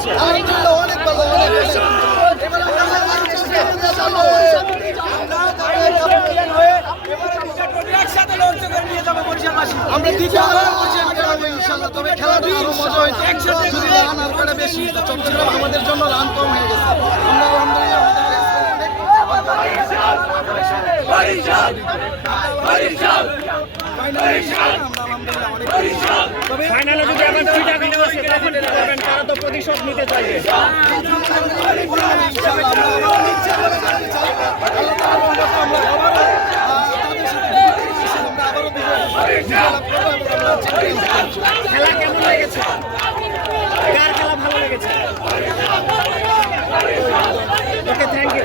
আলহামদুলিল্লাহ অনেক ভালো অনেক আমরা বেশি চট্টগ্রাম আমাদের জন্য রান কম ফাইনালে যদি আসে তখন তারা তো প্রতিশোধ নিতে চাইবে? খেলা কেমন লেগেছে? কার খেলা ভালো লেগেছে? Okay thank you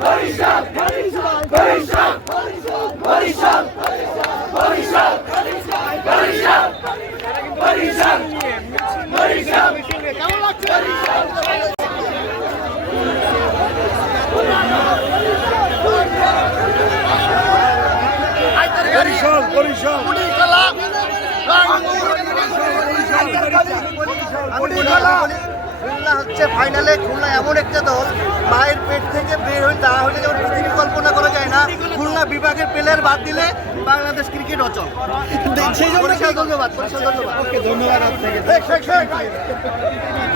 Barishal Barishal Khulna হচ্ছে ফাইনালে খুলনা এমন একটা দল মায়ের পেট থেকে বের হয়ে তা হলে যেমন পৃথিবী কল্পনা করা যায় না। খুলনা বিভাগের প্লেয়ার বাদ দিলে বাংলাদেশ ক্রিকেট অচল। সেই জন্য ধন্যবাদ বরিশাল ধন্যবাদ। ওকে ধন্যবাদ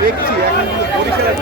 দেখছি এখন বরিশালের